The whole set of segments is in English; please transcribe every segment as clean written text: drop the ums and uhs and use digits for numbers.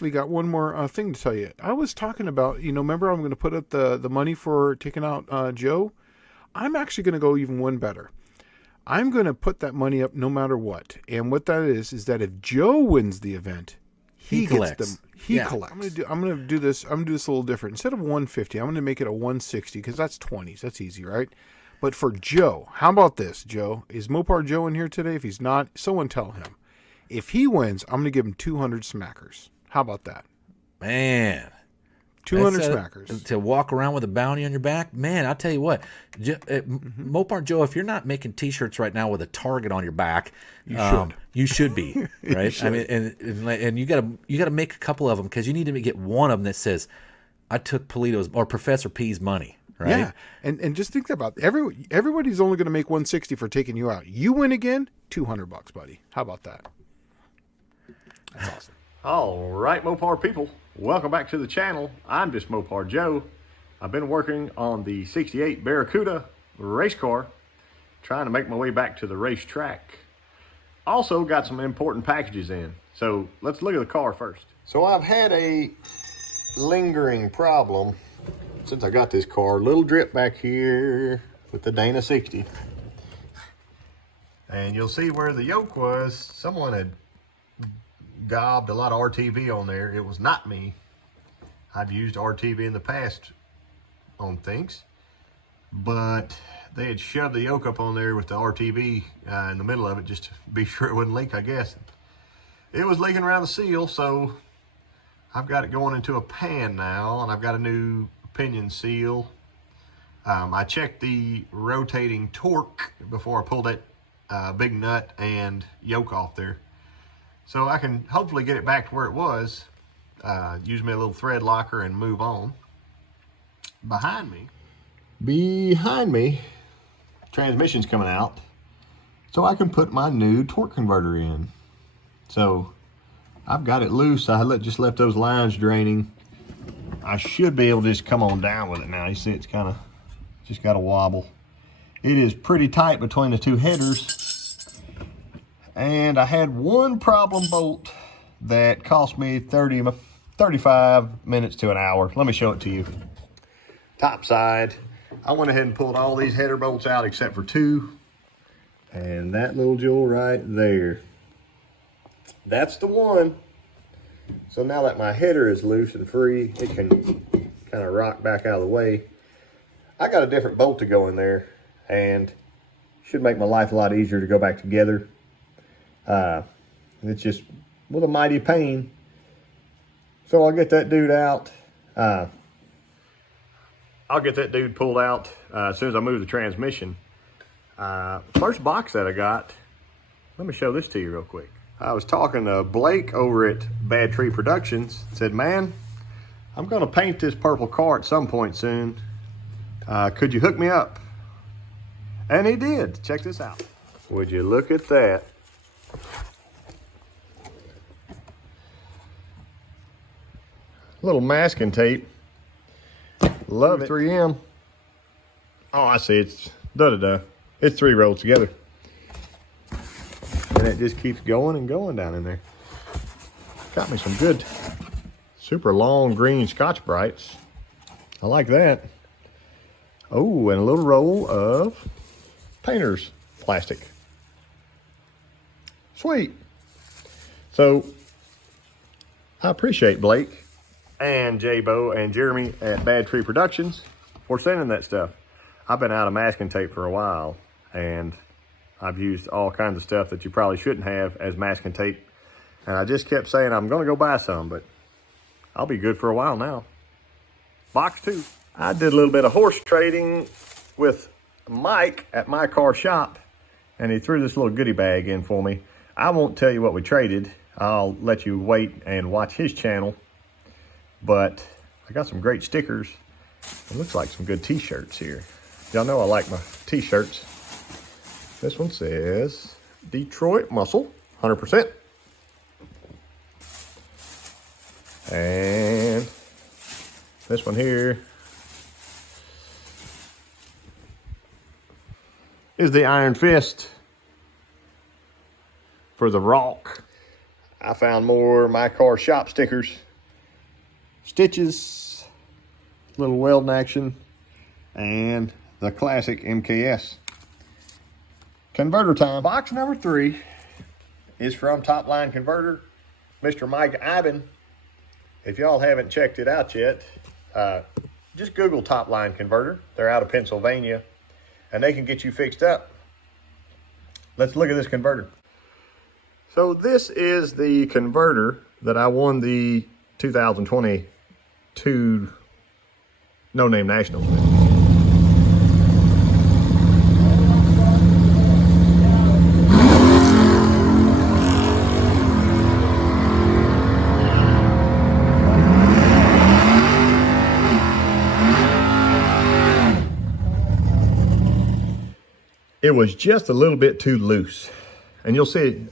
actually got one more thing to tell you. I was talking about, remember I'm going to put up the money for taking out Joe? I'm actually going to go even one better. I'm going to put that money up no matter what. And what that is that if Joe wins the event, he gets them. He collects. I'm going to do this a little different. Instead of 150, I'm going to make it a 160 because that's 20s. That's easy, right? But for Joe, how about this, Joe? Is Mopar Joe in here today? If he's not, someone tell him. If he wins, I'm going to give him 200 smackers. How about that? Man. 200 smackers. To walk around with a bounty on your back? Man, I'll tell you what. Mopar Joe, if you're not making T-shirts right now with a target on your back, you should be, right? Should. I mean, and you gotta make a couple of them because you need to get one of them that says, I took Polito's or Professor P's money. Right? Yeah, and just think about it. Everybody's only going to make 160 for taking you out. You win again, $200, buddy. How about that? That's awesome. All right, Mopar people, welcome back to the channel. I'm just Mopar Joe. I've been working on the 68 Barracuda race car, trying to make my way back to the racetrack. Also got some important packages in. So let's look at the car first. So I've had a lingering problem since I got this car. Little drip back here with the Dana 60. And you'll see where the yoke was. Someone had gobbed a lot of RTV on there. It was not me. I've used RTV in the past on things, but they had shoved the yoke up on there with the RTV in the middle of it just to be sure it wouldn't leak, I guess. It was leaking around the seal, so I've got it going into a pan now, and I've got a new pinion seal. I checked the rotating torque before I pulled that big nut and yoke off there. So I can hopefully get it back to where it was, use me a little thread locker and move on. Behind me, transmission's coming out, so I can put my new torque converter in. So I've got it loose. I just left those lines draining. I should be able to just come on down with it now. You see it's kind of just got a wobble. It is pretty tight between the two headers. And I had one problem bolt that cost me 35 minutes to an hour. Let me show it to you. Top side, I went ahead and pulled all these header bolts out except for two. And that little jewel right there, that's the one. So now that my header is loose and free, it can kind of rock back out of the way. I got a different bolt to go in there and should make my life a lot easier to go back together. It's just with a mighty pain. So I'll get that dude out. I'll get that dude pulled out as soon as I move the transmission. First box that I got, let me show this to you real quick. I was talking to Blake over at Bad Tree Productions. Said, man, I'm going to paint this purple car at some point soon. Could you hook me up? And he did. Check this out. Would you look at that? Little masking tape. Love it. 3M. Oh, I see. It's da-da-da. It's 3 rolls together. And it just keeps going and going down in there. Got me some good, super long green Scotch Brights. I like that. Oh, and a little roll of painter's plastic. Sweet. So, I appreciate Blake and J-Bo and Jeremy at Bad Tree Productions for sending that stuff. I've been out of masking tape for a while, and I've used all kinds of stuff that you probably shouldn't have as masking tape. And I just kept saying I'm going to go buy some, but I'll be good for a while now. Box 2. I did a little bit of horse trading with Mike at my car shop, and he threw this little goodie bag in for me. I won't tell you what we traded. I'll let you wait and watch his channel. But I got some great stickers. It looks like some good t-shirts here. Y'all know I like my t-shirts. This one says Detroit Muscle, 100%. And this one here is the Iron Fist for the Rock. I found more My Car Shop stickers stitches, little welding action, and the classic MKS. Converter time. Box number 3 is from Top Line Converter, Mr. Mike Iben. If y'all haven't checked it out yet, just Google Top Line Converter. They're out of Pennsylvania, and they can get you fixed up. Let's look at this converter. So this is the converter that I won the 2022 No Name Nationals with. It was just a little bit too loose. And you'll see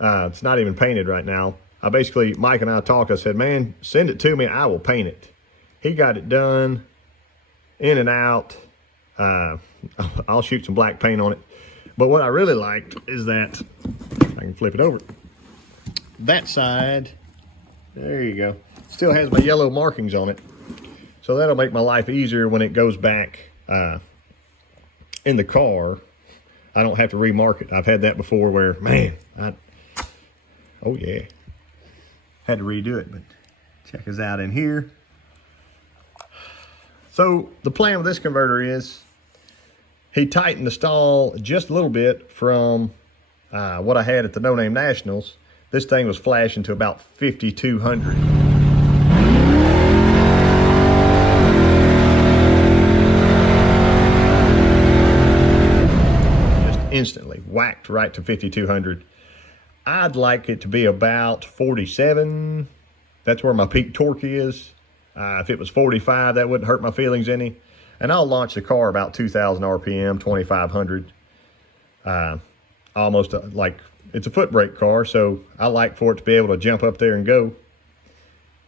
it's not even painted right now. Mike and I talked. I said, man, send it to me. I will paint it. He got it done, in and out. I'll shoot some black paint on it. But what I really liked is that, I can flip it over. That side, there you go, still has my yellow markings on it. So that'll make my life easier when it goes back in the car. I don't have to remark it. I've had that before where, man, oh yeah, had to redo it, but check us out in here. So the plan with this converter is he tightened the stall just a little bit from what I had at the No Name Nationals. This thing was flashing to about 5,200. Instantly whacked right to 5,200. I'd like it to be about 47. That's where my peak torque is. If it was 45, that wouldn't hurt my feelings any. And I'll launch the car about 2,000 RPM, 2,500. Almost like it's a foot brake car, so I like for it to be able to jump up there and go.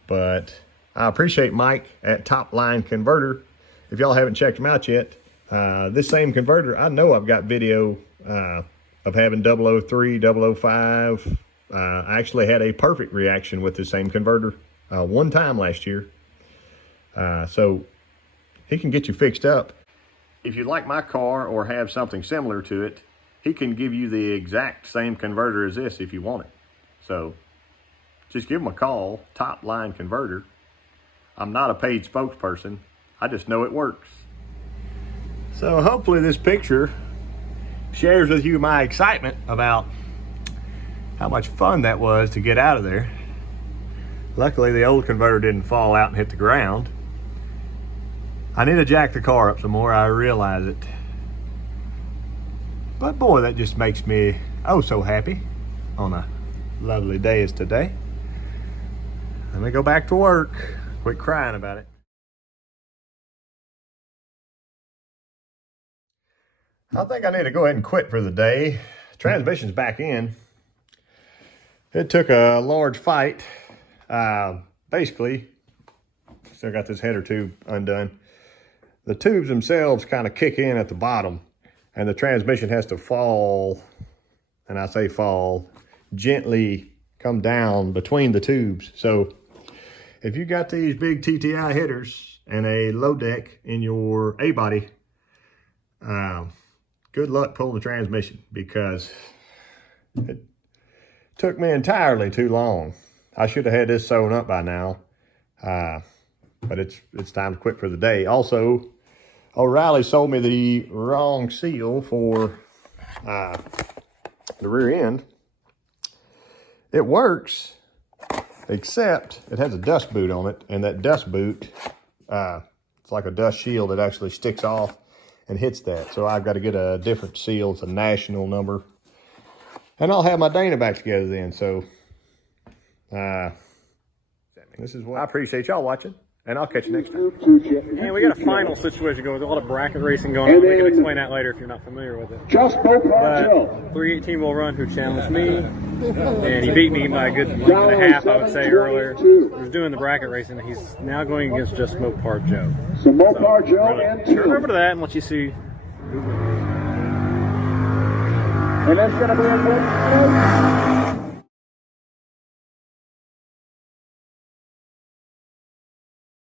But I appreciate Mike at Top Line Converter. If y'all haven't checked him out yet, this same converter, I know I've got video of having 003, 005. I actually had a perfect reaction with this same converter one time last year. So he can get you fixed up. If you like my car or have something similar to it, he can give you the exact same converter as this if you want it. So just give him a call, Top Line Converter. I'm not a paid spokesperson. I just know it works. So hopefully this picture shares with you my excitement about how much fun that was to get out of there. Luckily the old converter didn't fall out and hit the ground. I need to jack the car up some more, I realize it. But boy, that just makes me oh so happy on a lovely day as today. Let me go back to work. Quit crying about it. I think I need to go ahead and quit for the day. Transmission's back in. It took a large fight. Basically, still got this header tube undone. The tubes themselves kind of kick in at the bottom, and the transmission has to fall, and I say fall, gently come down between the tubes. So if you got these big TTI headers and a low deck in your A-body, good luck pulling the transmission, because it took me entirely too long. I should have had this sewn up by now, but it's time to quit for the day. Also, O'Reilly sold me the wrong seal for the rear end. It works, except it has a dust boot on it, and that dust boot, it's like a dust shield that actually sticks off and hits that. So I've got to get a different seal. It's a national number. And I'll have my Dana back together then. So this is what I appreciate y'all watching, and I'll catch you next time. And we got a final situation going with a lot of bracket racing going on. We can explain that later if you're not familiar with it. Just But 318 will run, who challenged me, and he beat me by a good length and a half, I would say, earlier. He was doing the bracket racing. He's now going against Just Mopar Joe. So Mopar Joe and turn over to that and let you see. And that's going to be a good